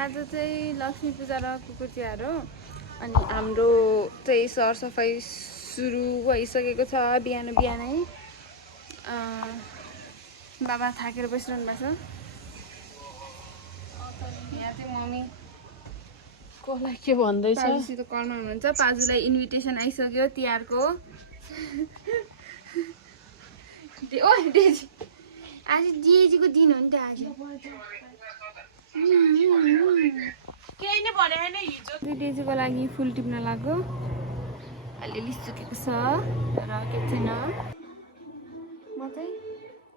आज चाहिँ लक्ष्मी पूजा र कुकुर तिहार हो अनि हाम्रो चाहिँ सरसफाइ सुरु भइसकेको छ बिहान बिहानै बाबा थाकेर बसिरहनु भएको छ यहाँ चाहिँ मम्मी कसलाई के भन्दैछ पाजुसित कलमा हुनुहुन्छ पाजुलाई इन्भिटेसन आइसक्यो तिहारको ओ डेजी आज डेजीको दिन हो नि त आज केही नै भने हैन हिजो डेजीको लागि फुल टिप्न लाग्यो अलिअलि सुकेको छ र के छैन म चाहिँ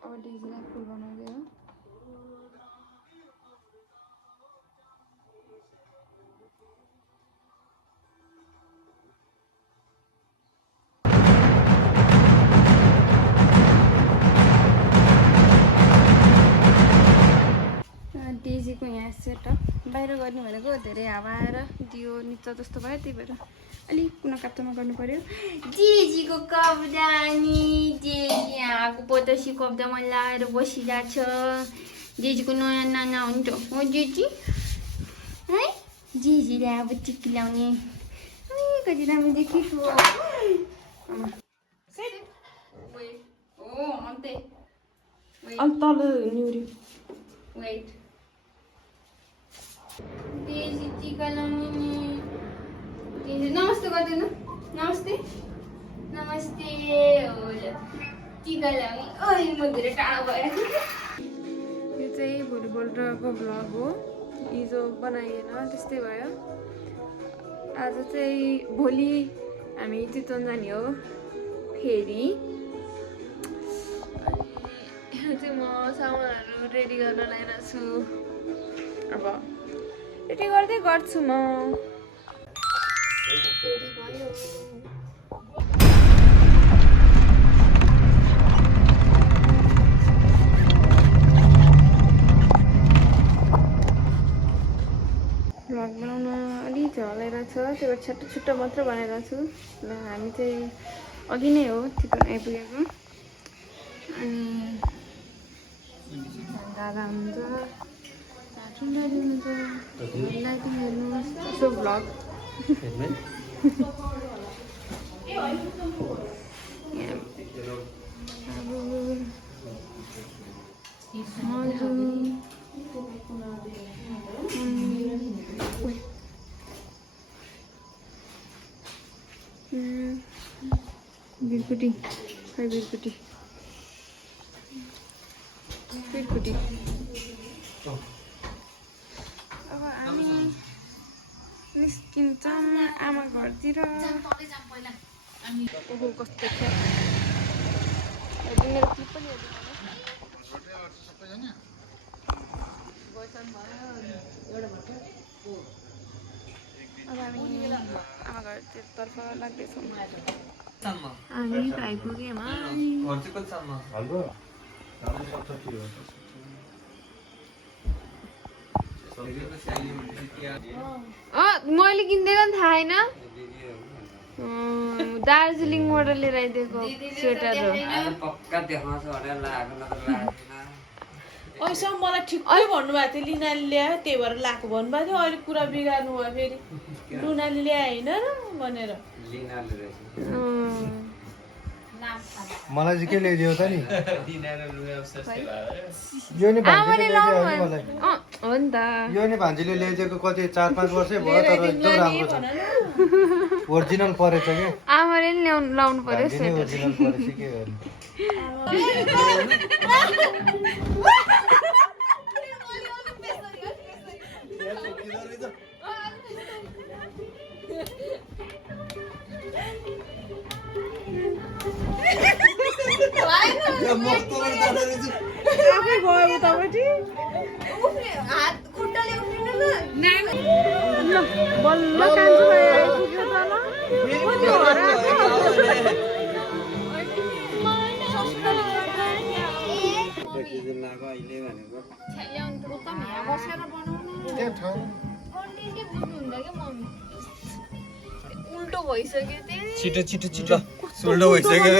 अब डेजीलाई फुल बनाउँदै हो डेजीको यहाँ सेटअप बाहिर गर्ने भनेको धेरै हावा आएर दियो निच्चा जस्तो भयो त्यही भएर अलिक कुना काप्चामा गर्नु पर्यो डेजीको कब्जा नि डेजी यहाँको पतसी कब्जामा लगाएर बसिरहेको छ डेजीको नयाँ नाना हो नि त हो डेजी है डेजीले अब टिक्की लाउने कति राम्रो देखेको अनि तल न्युरी वेट डेजी टिका लाउने नि डेजी नमस्ते गरिदिनु नमस्ते नमस्ते हो टिका लाउने ओइ म धेरै टाढो भएर यो चाहिँ भोलिपल्टको भ्लग हो हिजो बनाइएन त्यस्तै भयो आज चाहिँ भोलि हामी चितवन जाने हो फेरि अनि चाहिँ म सामानहरू रेडी गर्न लागिरहेको छु अब रेडी गर्दै गर्छु म रेडी भयो भ्लग बनाउन अलिक झलाइरहेको छ त्यही भएर छिट्टो छिट्टो मात्र बनाइरहेको छु र हामी चाहिँ अघि नै हो चिकन आइपुगेको अनि दादा हुनुहुन्छ दादी हुनुहुन्छ लाइटिङ हेर्नुहोस् यसो भ्लग बिरकुटी खै बिरकुटी बिरकुटी अब हामी निस्किन्छौँ आमा घरतिर ओहो कस्तो थियो मेरो क्लिप पनि अब हामी आमा घरतिरतर्फ लाग्दैछौँ हामी आइपुग्यौँ मैले किन्दैन थाहा होइन दार्जिलिङबाट लिएर आइदिएको स्वेटर हो अहिलेसम्म मलाई ठिक्कै भन्नुभएको थियो लिनाले ल्यायो त्यही भएर लाएको भन्नुभएको थियो अहिले कुरा बिगार्नु भयो फेरि लुनाले ल्याए होइन र भनेर मलाई चाहिँ के ल्याइदियो त नि यो नि भान्जीले ल्याइदिएको कति 4-5 वर्षै भयो तर एकदम राम्रो छ ओरिजिनल परेछ के आमाले नि लाउनु पर्यो स्वेटर ओरिजिनल परेछ के गर्नु आफै गयो उतापट्टि बल्ल कान्छु भाइ आइपुग्यो त उल्टो भइसक्यो छिटो छिटो छिटो उल्टो भइसक्यो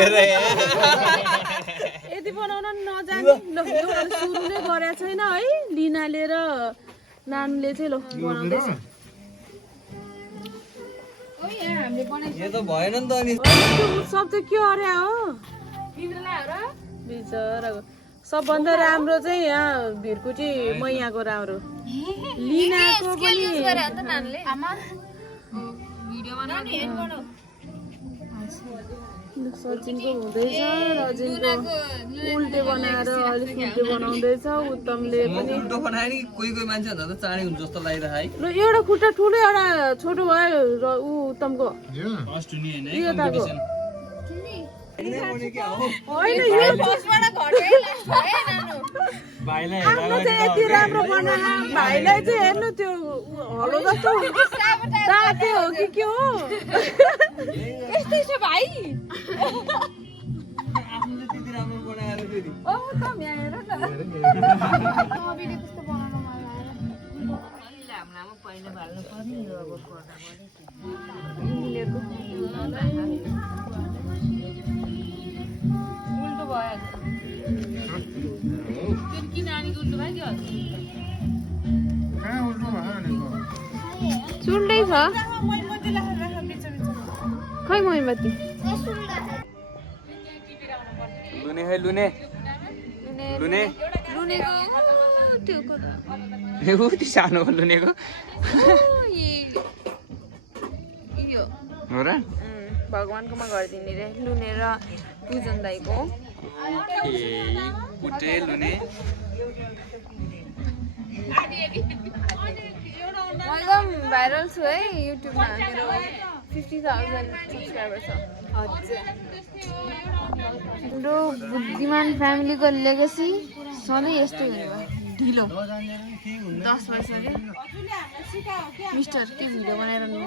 यदि बनाउन नजाने सुरु नै गरेको छैन है लिनाले र नानीले चाहिँ ल बनाउँदैछ यो त भएन नि त अनि त्यो उत्सव त के अरे हो बिचराको सबभन्दा राम्रो चाहिँ यहाँ भिरकुटी मैयाको राम्रो लिनाको पनि सचिनको हुँदैछ रजिनको उल्टे बनाएर अलिक उल्टे बनाउँदैछ उत्तमले पनि उल्टो बनाए नि कोही कोही मान्छे भन्दा त चाँडै हुन्छ जस्तो लागिरहेको है ल एउटा खुट्टा ठुलो एउटा छोटो भयो र ऊ उत्तमको प्रियताको होइन यो आफ्नो चाहिँ यति राम्रो बनाएन भाइलाई चाहिँ हेर्नु त्यो हलो जस्तो दाँते हो कि के हो यस्तै छ भाइ आफ्नो त्यति राम्रो बनाएर फेरि ओ त यहाँ हेर उल्टो भयो किन नानीको उल्टो भयो कि सुन्दै छ खै मोमबत्ती लुने है लुने लुने लुनेको त्यो ऊ त्यो सानो लुनेको यो हो र भगवान्कोमा गरिदिने रे लुने र पूजन दाईको कुटे लुने म एकदम भाइरल छु है युट्युबमा मेरो 50,000 सब्सक्राइबर छ हाम्रो बुद्धिमान फ्यामिलीको लेगेसी सधैँ यस्तै हुने भयो ढिलो 10 वर्ष क्या मिस्टर के भिडियो बनाइरहनु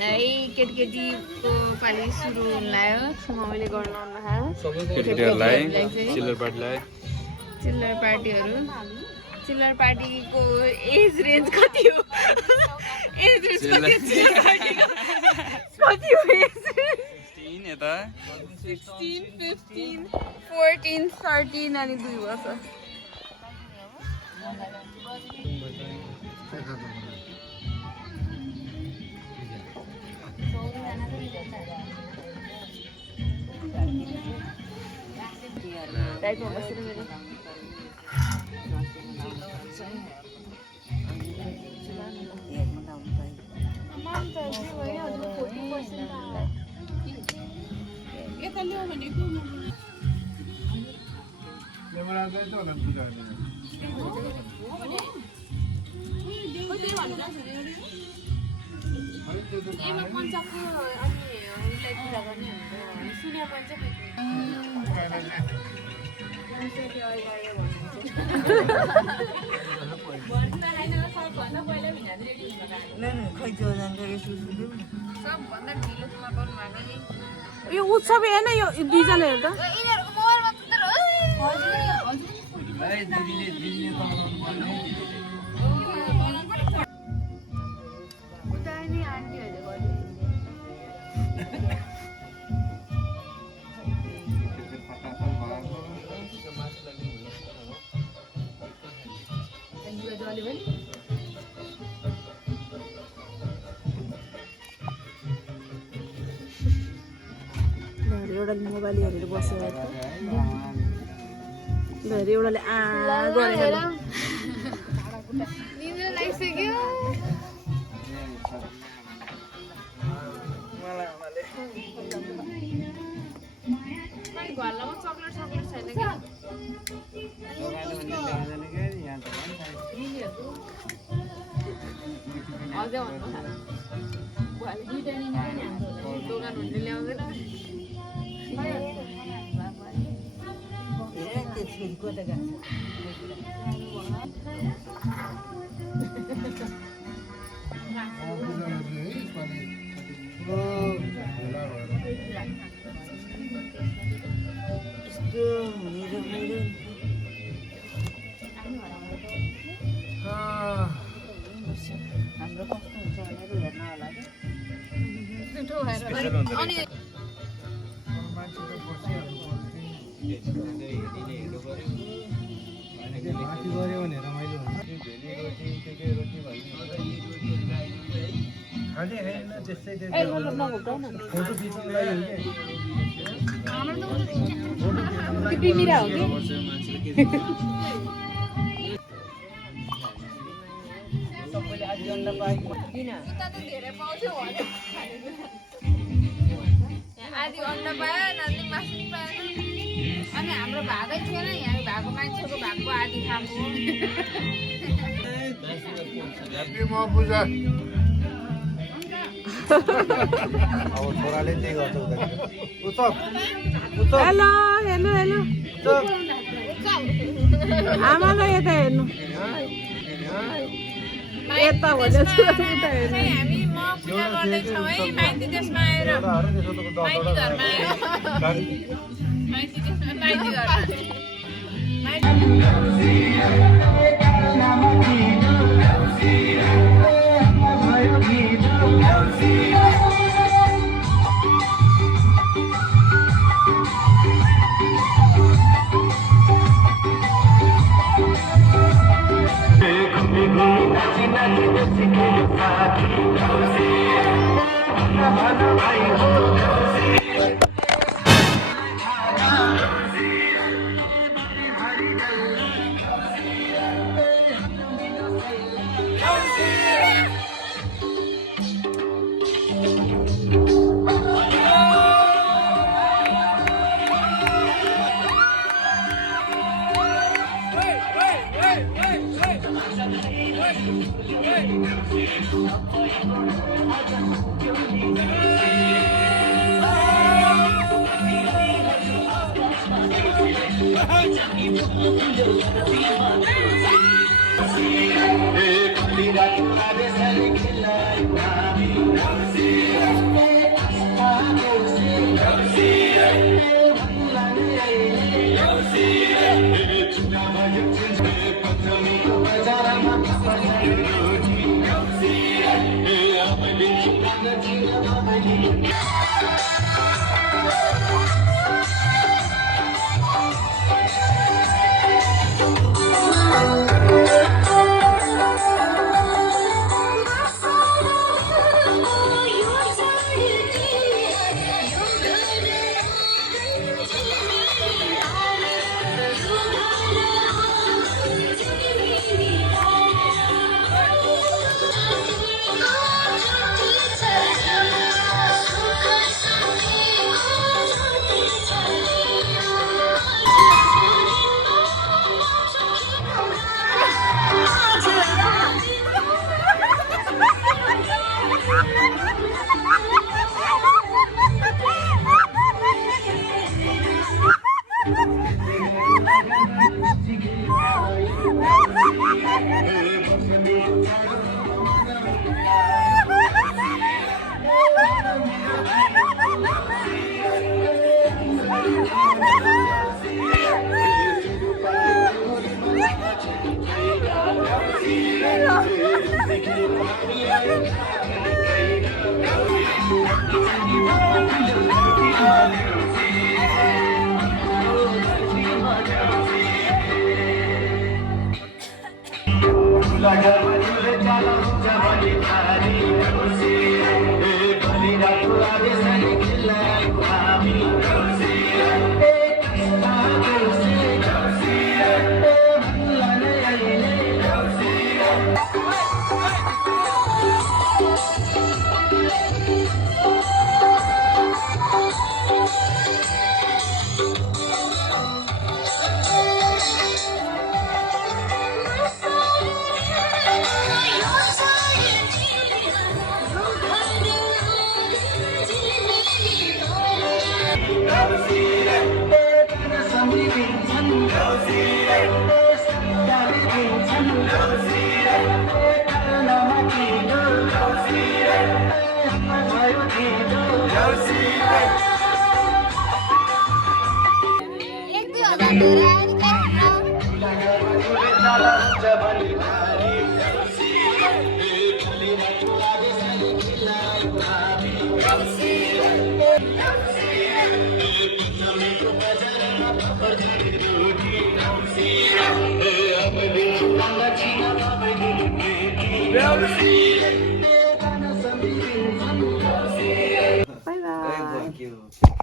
है केटीकेटीको पालि सुरु हुन लाग्यो मम्मीले गर्नु केटीहरूलाई चिल्लर पार्टीको एज रेन्ज कति हो एज रेन्ज कति हो एज 16, 15, 14, 13 अनि 2 वर्ष राइटमा बसेर मेरो यो उत्सव हेर्न यो दुईजना हेर त एउटाले मोबाइल हेरेर बसेर एउटाले गरेर घरमा चक्लेट छैन क्या अझै दोकान हुने ल्याउँदैन भएर अनि माथि गऱ्यो भने रमाइलो हुन्छ भेली रोटी के रोटी भन्ने खाँदै खाएन त्यस्तै फोटो खिच्नु लागि हो कि बिमिरा हो कि सबैले आज अन्डा पाएको किन धेरै पाउँथ्यो आधी अन्डा पायो नदी मासु नि पाएन अनि हाम्रो भागै थिएन यहाँ भएको मान्छेको भागको आधी खाएको अब छोराले त्यही गर्छ उता हेलो हेलो हेलो आमालाई यता हेर्नु यता भने हामी म पूजा गर्दैछौँ है माइती देशमा आएर माइती घरमा आएर माइती देशमा माइती घरमा बाई बाई। Thank you.